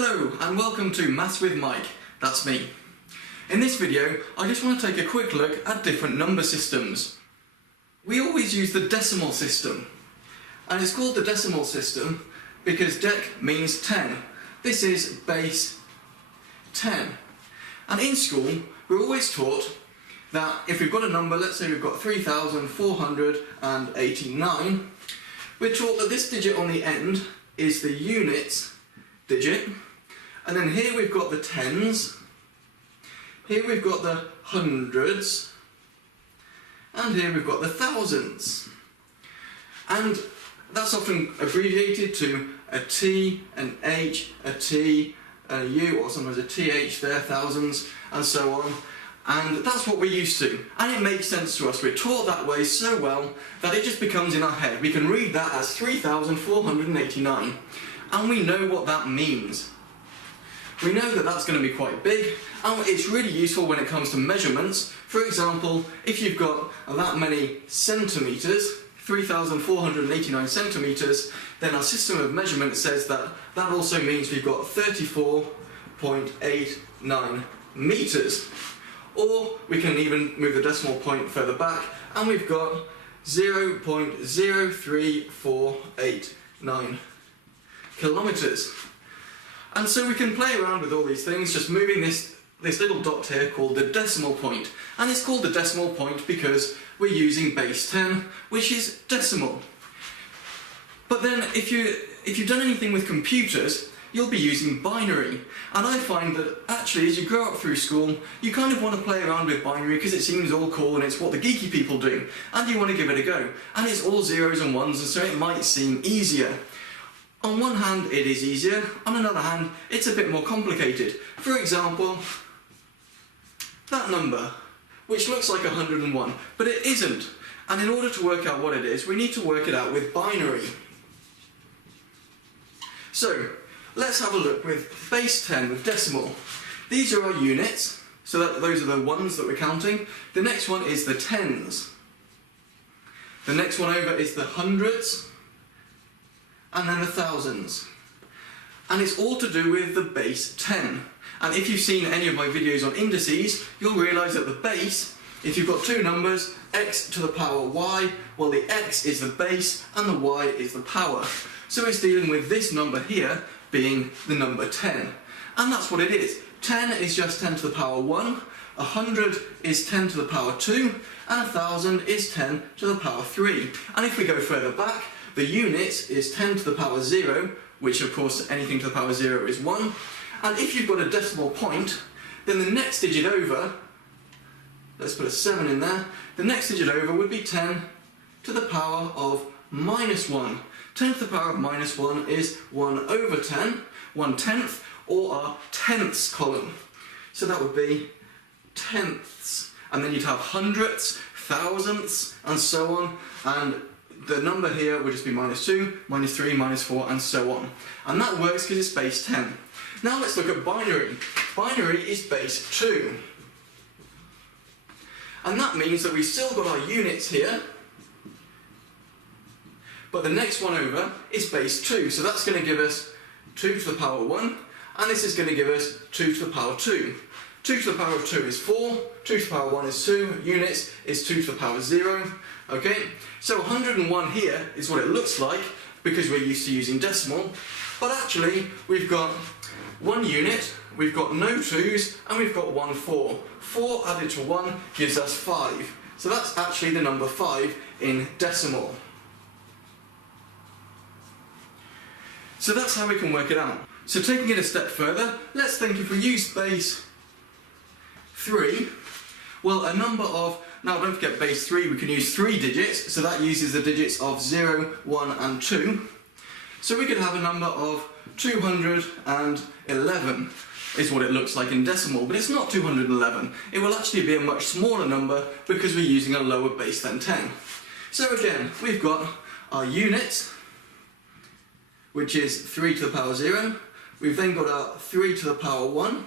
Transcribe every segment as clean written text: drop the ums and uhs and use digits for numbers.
Hello and welcome to Maths with Mike, that's me. In this video I just want to take a quick look at different number systems. We always use the decimal system, and it's called the decimal system because dec means 10. This is base 10. And in school we're always taught that if we've got a number, let's say we've got 3,489, we're taught that this digit on the end is the units digit, and then here we've got the tens, here we've got the hundreds, and here we've got the thousands. And that's often abbreviated to a T, an H, a T, and a U, or sometimes a TH there, thousands, and so on. And that's what we're used to, and it makes sense to us. We're taught that way so well that it just becomes in our head. We can read that as 3,489, and we know what that means. We know that that's going to be quite big, and it's really useful when it comes to measurements. For example, if you've got that many centimetres, 3,489 centimetres, then our system of measurement says that that also means we've got 34.89 metres. Or we can even move the decimal point further back, and we've got 0.03489 kilometres. And so we can play around with all these things, just moving this little dot here called the decimal point. And it's called the decimal point because we're using base 10, which is decimal. But then if you've done anything with computers, you'll be using binary. And I find that actually as you grow up through school, you kind of want to play around with binary because it seems all cool and it's what the geeky people do, and you want to give it a go. And it's all zeros and ones, and so it might seem easier. On one hand it is easier, on another hand it's a bit more complicated. For example, that number, which looks like 101, but it isn't. And in order to work out what it is, we need to work it out with binary. So, let's have a look with base 10 with decimal. These are our units, so those are the ones that we're counting. The next one is the tens. The next one over is the hundreds, and then the thousands. And it's all to do with the base 10. And if you've seen any of my videos on indices, you'll realise that the base, if you've got two numbers, x to the power y, well the x is the base and the y is the power. So it's dealing with this number here being the number 10. And that's what it is. 10 is just 10 to the power 1, 100 is 10 to the power 2, and 1,000 is 10 to the power 3. And if we go further back, the units is 10 to the power 0, which of course anything to the power 0 is 1. And if you've got a decimal point, then the next digit over, let's put a 7 in there, the next digit over would be 10 to the power of minus 1. 10 to the power of minus 1 is 1 over 10, 1/10, or our tenths column. So that would be tenths. And then you'd have hundredths, thousandths, and so on. And the number here would just be minus 2, minus 3, minus 4, and so on. And that works because it's base 10. Now let's look at binary. Binary is base 2. And that means that we've still got our units here, but the next one over is base 2. So that's going to give us 2 to the power 1, and this is going to give us 2 to the power 2. 2 to the power of 2 is 4, 2 to the power 1 is 2, units is 2 to the power 0. Okay, so 101 here is what it looks like because we're used to using decimal, but actually we've got one unit, we've got no 2's, and we've got one 4. 4 added to 1 gives us 5. So that's actually the number 5 in decimal. So that's how we can work it out. So taking it a step further, let's think if we use base 3, well a number of, now don't forget base 3, we can use 3 digits, so that uses the digits of 0, 1 and 2. So we could have a number of 211 is what it looks like in decimal, but it's not 211. It will actually be a much smaller number because we're using a lower base than 10. So again, we've got our units, which is 3 to the power 0. We've then got our 3 to the power 1,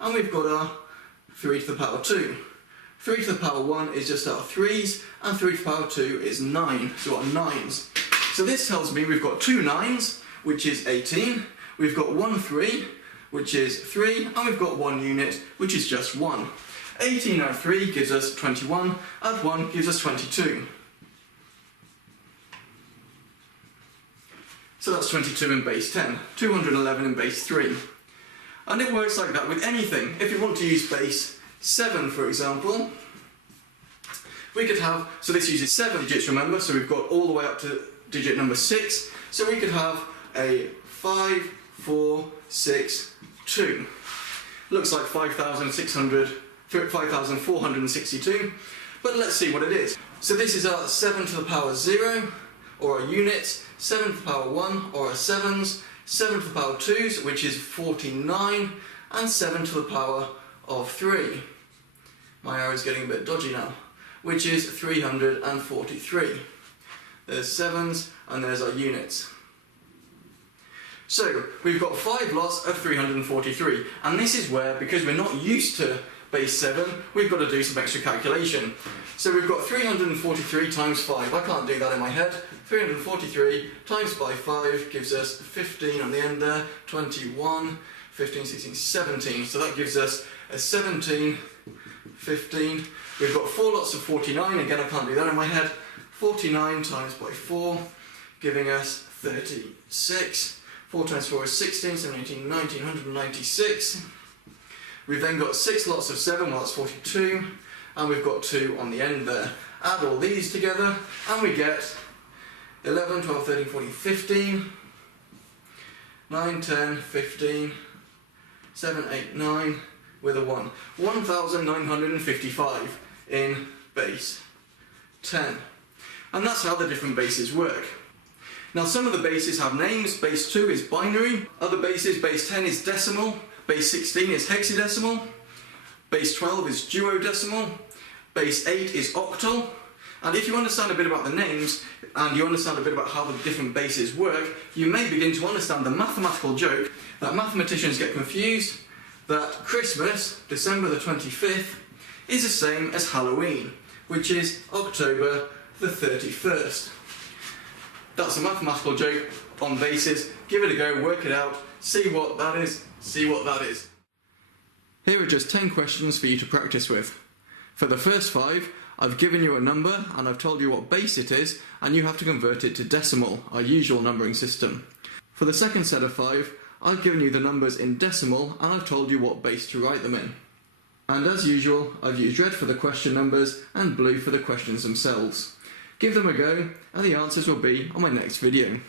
and we've got our 3 to the power 2. 3 to the power 1 is just our 3's, and 3 to the power 2 is 9, so our 9's. So this tells me we've got two 9's, which is 18. We've got one 3, which is 3, and we've got 1 unit, which is just 1. 18 add 3 gives us 21, add 1 gives us 22. So that's 22 in base 10, 211 in base 3. And it works like that with anything. If you want to use base 7, for example, we could have, so this uses 7 digits, remember, so we've got all the way up to digit number 6, so we could have a 5, 4, 6, 2. Looks like 5,462, but let's see what it is. So this is our 7 to the power 0, or our units, 7 to the power 1, or our sevens, 7 to the power 2s, which is 49, and 7 to the power of 3. My arrow's getting a bit dodgy now, which is 343. There's sevens, and there's our units. So, we've got 5 lots of 343, and this is where, because we're not used to base 7, we've got to do some extra calculation. So we've got 343 times 5, I can't do that in my head. 343 times by 5 gives us 15 on the end there, 21, 15, 16, 17, so that gives us a 17, 15. We've got 4 lots of 49, again I can't do that in my head. 49 times by 4, giving us 36. 4 times 4 is 16, 17, 19, 196. We've then got 6 lots of 7, well that's 42, and we've got 2 on the end there. Add all these together, and we get 11, 12, 13, 14, 15, 9, 10, 15, 7, 8, 9, with a 1. 1,955 in base 10. And that's how the different bases work. Now some of the bases have names. Base 2 is binary, other bases, base 10 is decimal, base 16 is hexadecimal, base 12 is duodecimal, base 8 is octal, and if you understand a bit about the names, and you understand a bit about how the different bases work, you may begin to understand the mathematical joke that mathematicians get confused that Christmas, December the 25th, is the same as Halloween, which is October the 31st. That's a mathematical joke on bases. Give it a go, work it out, see what that is, see what that is. Here are just 10 questions for you to practice with. For the first 5, I've given you a number and I've told you what base it is, and you have to convert it to decimal, our usual numbering system. For the second set of 5, I've given you the numbers in decimal and I've told you what base to write them in. And as usual, I've used red for the question numbers and blue for the questions themselves. Give them a go, and the answers will be on my next video.